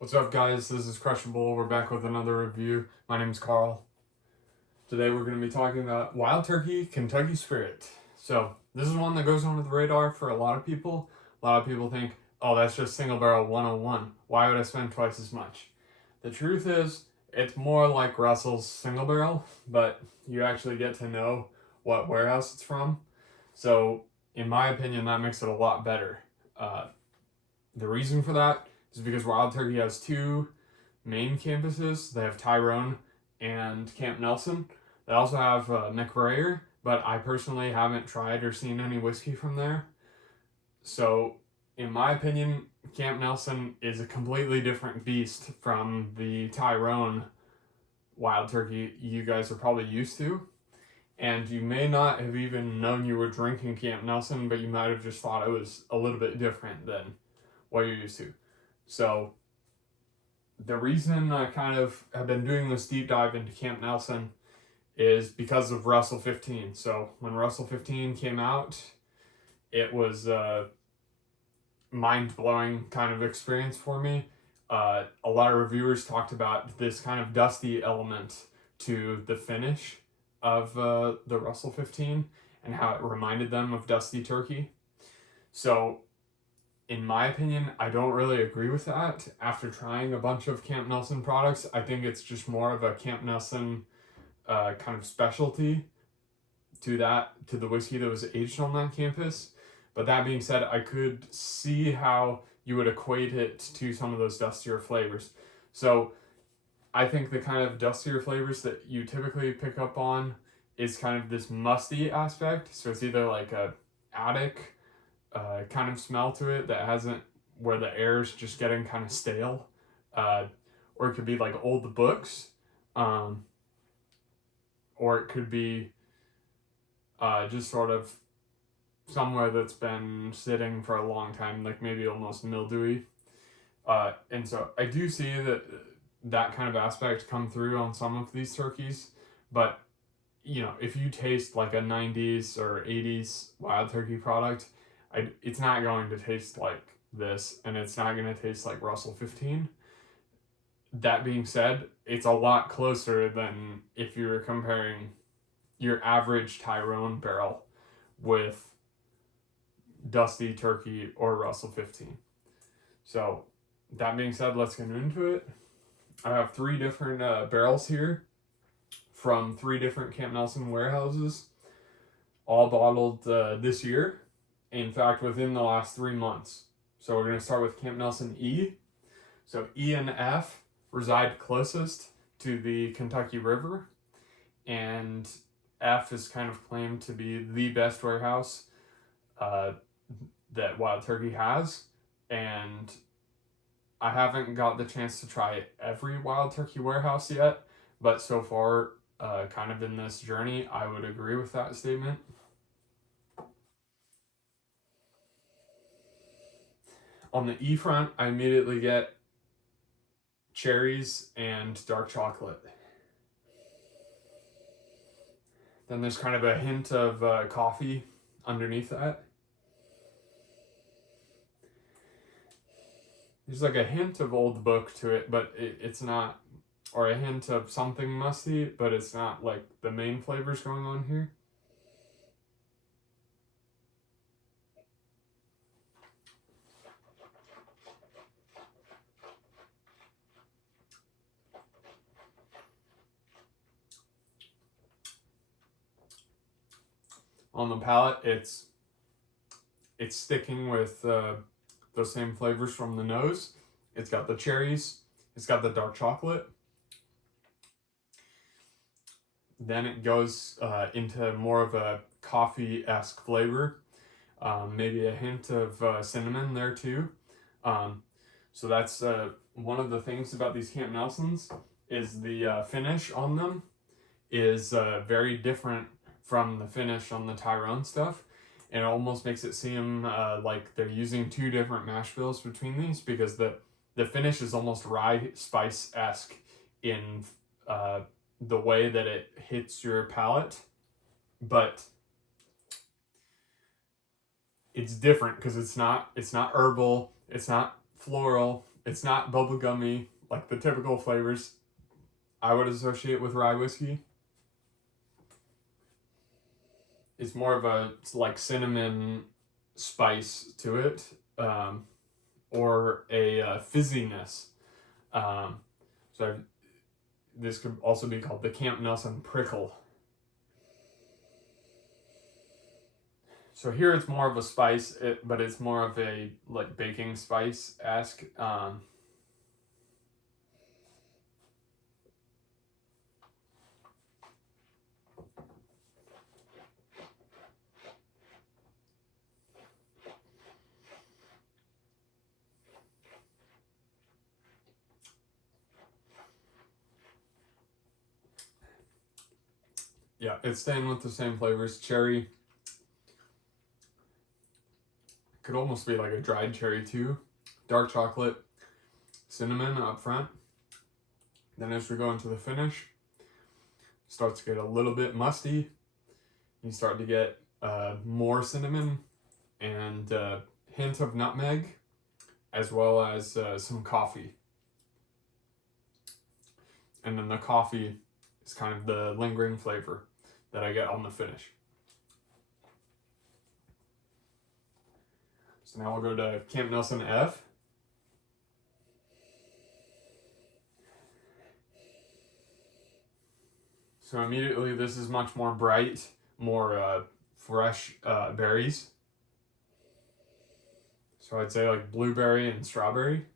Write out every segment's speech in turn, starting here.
What's up, guys? This is Crushable. We're back with another review. My name is Carl. Today we're going to be talking about Wild Turkey Kentucky Spirit. So, this is one that goes under the radar for a lot of people. A lot of people think, oh, that's just single barrel 101. Why would I spend twice as much? The truth is, it's more like Russell's single barrel, but you actually get to know what warehouse it's from. So, in my opinion, that makes it a lot better. The reason for that is because Wild Turkey has two main campuses. They have Tyrone and Camp Nelson. They also have McBrayer, but I personally haven't tried or seen any whiskey from there. So, in my opinion, Camp Nelson is a completely different beast from the Tyrone Wild Turkey you guys are probably used to. And you may not have even known you were drinking Camp Nelson, but you might have just thought it was a little bit different than what you're used to. So, the reason I kind of have been doing this deep dive into Camp Nelson is because of Russell 15. So, when Russell 15 came out, it was a mind blowing kind of experience for me. A lot of reviewers talked about this kind of dusty element to the finish of the Russell 15 and how it reminded them of Dusty Turkey. So, in my opinion, I don't really agree with that. After trying a bunch of Camp Nelson products, I think it's just more of a Camp Nelson kind of specialty to the whiskey that was aged on that campus. But that being said, I could see how you would equate it to some of those dustier flavors. So I think the kind of dustier flavors that you typically pick up on is kind of this musty aspect. So it's either like a attic kind of smell to it that hasn't, where the air is just getting kind of stale, or it could be like old books, or it could be just sort of somewhere that's been sitting for a long time, like maybe almost mildewy. And so I do see that kind of aspect come through on some of these turkeys, but if you taste like a 90s or 80s Wild Turkey product, it's not going to taste like this, and it's not going to taste like Russell 15. That being said, it's a lot closer than if you were comparing your average Tyrone barrel with Dusty Turkey or Russell 15. So, that being said, let's get into it. I have three different barrels here from three different Camp Nelson warehouses, all bottled this year. In fact, within the last 3 months. So we're going to start with Camp Nelson E. So E and F reside closest to the Kentucky River, and F is kind of claimed to be the best warehouse that Wild Turkey has. And I haven't got the chance to try every Wild Turkey warehouse yet, but so far, kind of in this journey, I would agree with that statement. On the E front, I immediately get cherries and dark chocolate. Then there's kind of a hint of coffee underneath that. There's like a hint of old book to it, but it's not, or a hint of something musty, but it's not like the main flavors going on here. On the palate, it's sticking with those same flavors from the nose. It's got the cherries, it's got the dark chocolate. Then it goes into more of a coffee-esque flavor, maybe a hint of cinnamon there too. So that's one of the things about these Camp Nelsons is the finish on them is very different from the finish on the Tyrone stuff. And it almost makes it seem like they're using two different mash bills between these, because the finish is almost rye spice-esque in the way that it hits your palate, but it's different because it's not herbal, it's not floral, It's not bubblegummy like the typical flavors I would associate with rye whiskey. It's more of a like cinnamon spice to it, or a fizziness. So this could also be called the Camp Nelson Prickle. So here it's more of a spice, but it's more of a like baking spice-esque. Yeah, it's staying with the same flavors. Cherry. Could almost be like a dried cherry too. Dark chocolate, cinnamon up front. Then as we go into the finish, starts to get a little bit musty. You start to get more cinnamon and a hint of nutmeg, as well as some coffee. And then the coffee is kind of the lingering flavor that I get on the finish. So now we'll go to Camp Nelson F. So immediately this is much more bright, more fresh berries. So I'd say like blueberry and strawberry.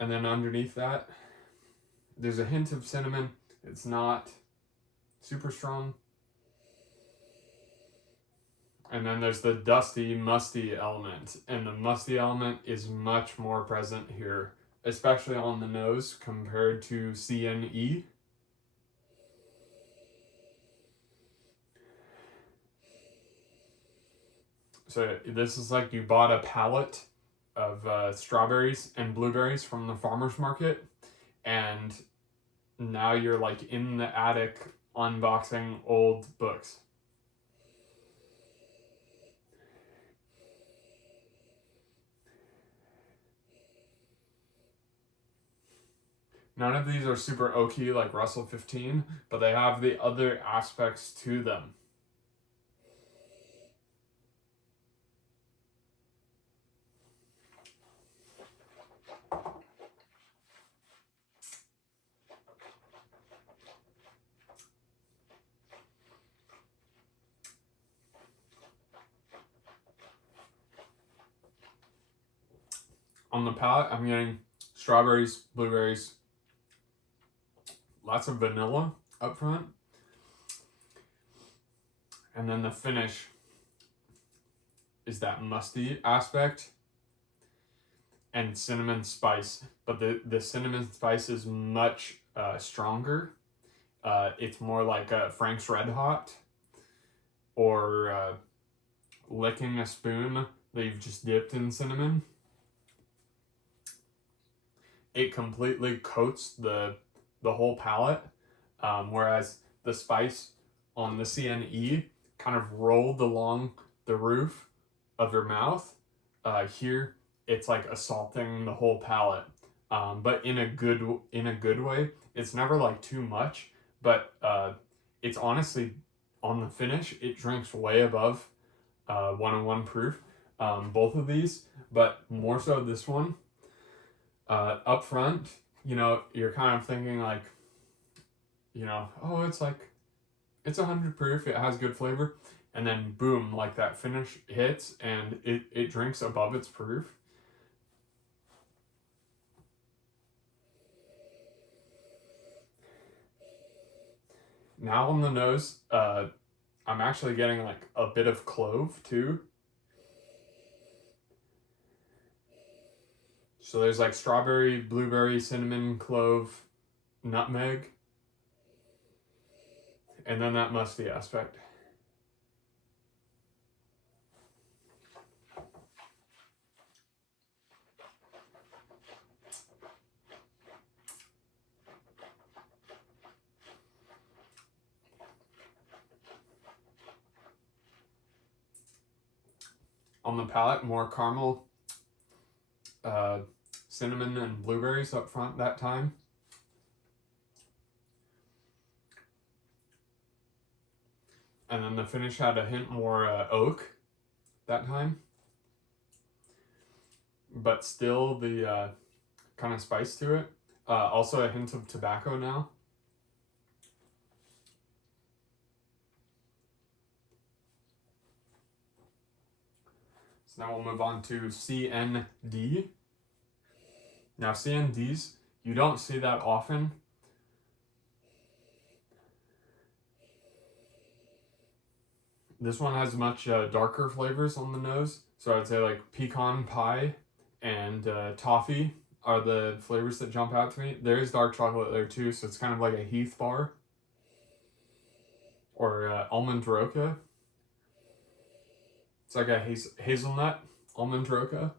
And then underneath that, there's a hint of cinnamon. It's not super strong. And then there's the dusty, musty element. And the musty element is much more present here, especially on the nose compared to CNE. So this is like you bought a pallet of strawberries and blueberries from the farmer's market, and now you're like in the attic unboxing old books. None of these are super oaky like Russell 15, but they have the other aspects to them. On the palate, I'm getting strawberries, blueberries, lots of vanilla up front. And then the finish is that musty aspect and cinnamon spice. But the cinnamon spice is much stronger. It's more like Frank's Red Hot, or licking a spoon that you've just dipped in cinnamon. It completely coats the whole palate, whereas the spice on the CNE kind of rolled along the roof of your mouth. Here, it's like assaulting the whole palate, but in a good way. It's never like too much, but it's honestly on the finish. It drinks way above 101 proof. Both of these, but more so this one. Up front, you're kind of thinking like, oh, it's 100 proof, it has good flavor, and then boom, like that finish hits and it drinks above its proof. Now on the nose, I'm actually getting like a bit of clove too. So there's like strawberry, blueberry, cinnamon, clove, nutmeg, and then that musty aspect. On the palate, more caramel, cinnamon and blueberries up front that time. And then the finish had a hint more oak that time. But still the kind of spice to it. Also a hint of tobacco now. So now we'll move on to CND. Now CNDs, you don't see that often. This one has much darker flavors on the nose. So I'd say like pecan pie and toffee are the flavors that jump out to me. There is dark chocolate there too, so it's kind of like a Heath bar. Or almond roca. It's like a hazelnut almond roca.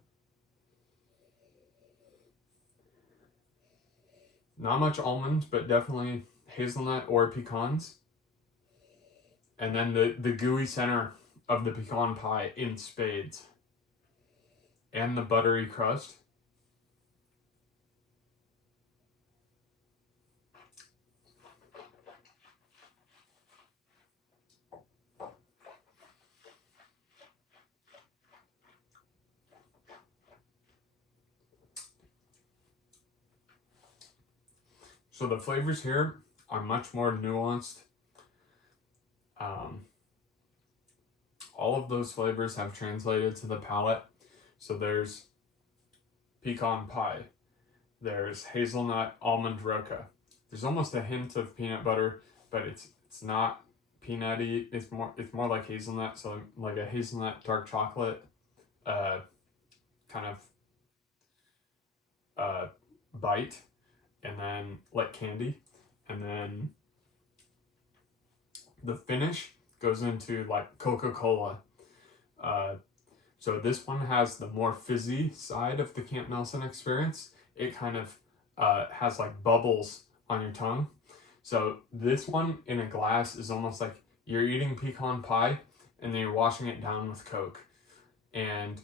Not much almond, but definitely hazelnut or pecans. And then the gooey center of the pecan pie in spades. And the buttery crust. So the flavors here are much more nuanced. All of those flavors have translated to the palate. So there's pecan pie. There's hazelnut almond roca. There's almost a hint of peanut butter, but it's not peanutty. It's more like hazelnut. So like a hazelnut dark chocolate, kind of bite, and then like candy, and then the finish goes into like Coca-Cola. So this one has the more fizzy side of the Camp Nelson experience. It kind of has like bubbles on your tongue. So this one in a glass is almost like you're eating pecan pie and then you're washing it down with Coke. And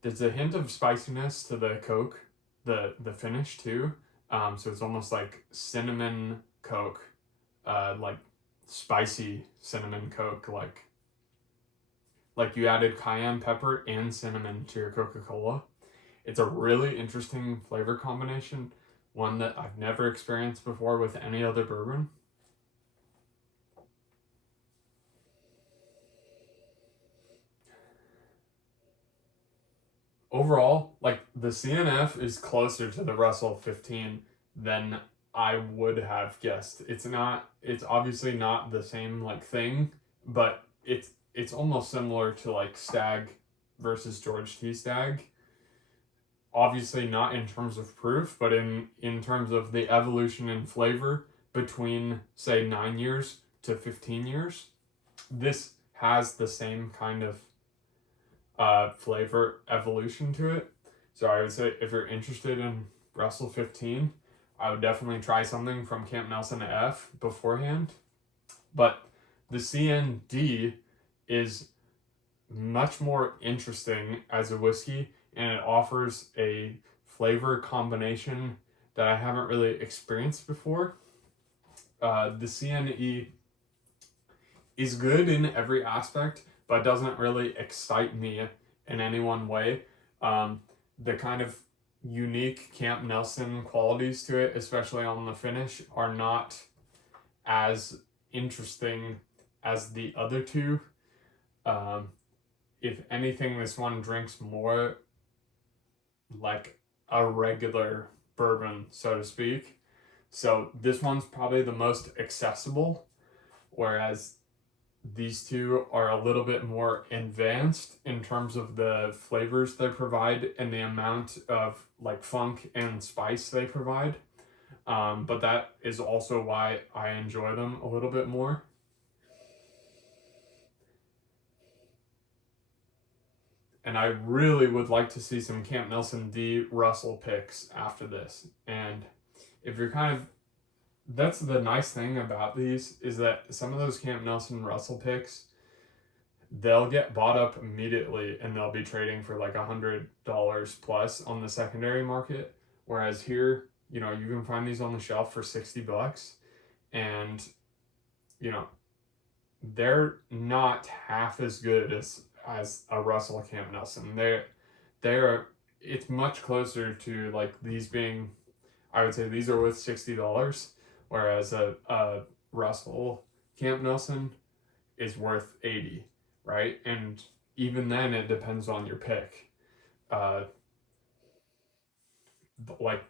there's a hint of spiciness to the Coke, the finish too. So it's almost like cinnamon Coke, like spicy cinnamon Coke, like you added cayenne pepper and cinnamon to your Coca-Cola. It's a really interesting flavor combination, one that I've never experienced before with any other bourbon. Overall, like the CNF is closer to the Russell 15 than I would have guessed. It's obviously not the same like thing, but it's almost similar to like Stagg versus George T. Stagg. Obviously not in terms of proof, but in terms of the evolution in flavor between say 9 years to 15 years. This has the same kind of flavor evolution to it. So I would say if you're interested in Russell 15, I would definitely try something from Camp Nelson F beforehand. But the CND is much more interesting as a whiskey, and it offers a flavor combination that I haven't really experienced before. The CNE is good in every aspect, but doesn't really excite me in any one way. The kind of unique Camp Nelson qualities to it, especially on the finish, are not as interesting as the other two. If anything, this one drinks more like a regular bourbon, so to speak. So this one's probably the most accessible, whereas these two are a little bit more advanced in terms of the flavors they provide and the amount of like funk and spice they provide. But that is also why I enjoy them a little bit more. And I really would like to see some Camp Nelson D Russell picks after this. And if you're that's the nice thing about these, is that some of those Camp Nelson Russell picks, they'll get bought up immediately and they'll be trading for like $100 plus on the secondary market. Whereas here, you know, you can find these on the shelf for $60, and you know, they're not half as good as a Russell Camp Nelson. They're it's much closer to like these being, I would say these are worth $60, whereas a Russell Camp Nelson is worth 80, right? And even then, it depends on your pick. Like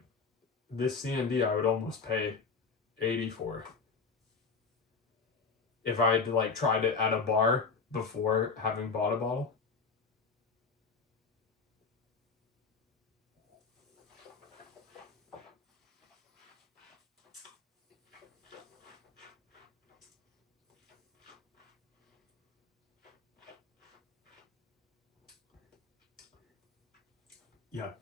this CND, I would almost pay 80 for if I had like tried it at a bar before having bought a bottle. Yeah.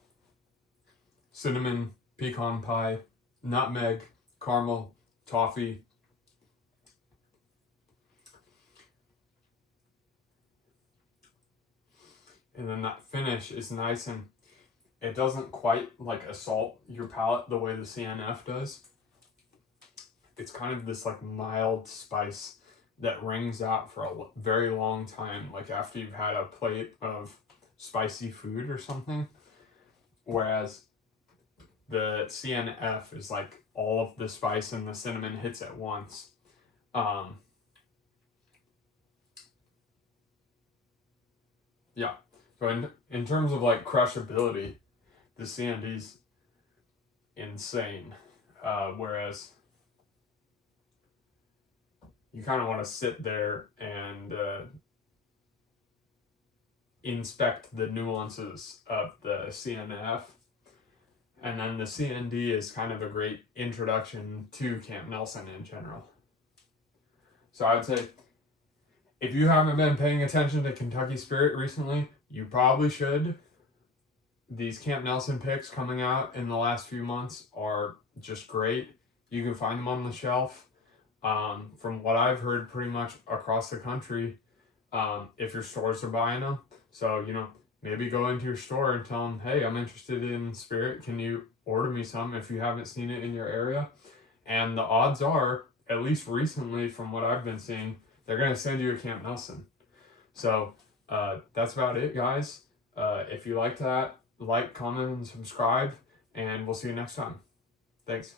Cinnamon, pecan pie, nutmeg, caramel, toffee. And then that finish is nice, and it doesn't quite like assault your palate the way the CNF does. It's kind of this like mild spice that rings out for a very long time, like after you've had a plate of spicy food or something. Whereas the CNF is like all of the spice and the cinnamon hits at once. Yeah. So in terms of like crushability, the CND's insane. Whereas you kind of want to sit there and inspect the nuances of the CNF. And then the CND is kind of a great introduction to Camp Nelson in general. So I would say if you haven't been paying attention to Kentucky Spirit recently, you probably should. These Camp Nelson picks coming out in the last few months are just great. You can find them on the shelf. From what I've heard, pretty much across the country, if your stores are buying them. So, you know, maybe go into your store and tell them, hey, I'm interested in Spirit. Can you order me some if you haven't seen it in your area? And the odds are, at least recently from what I've been seeing, they're going to send you a Camp Nelson. So that's about it, guys. If you like that, like, comment, and subscribe, and we'll see you next time. Thanks.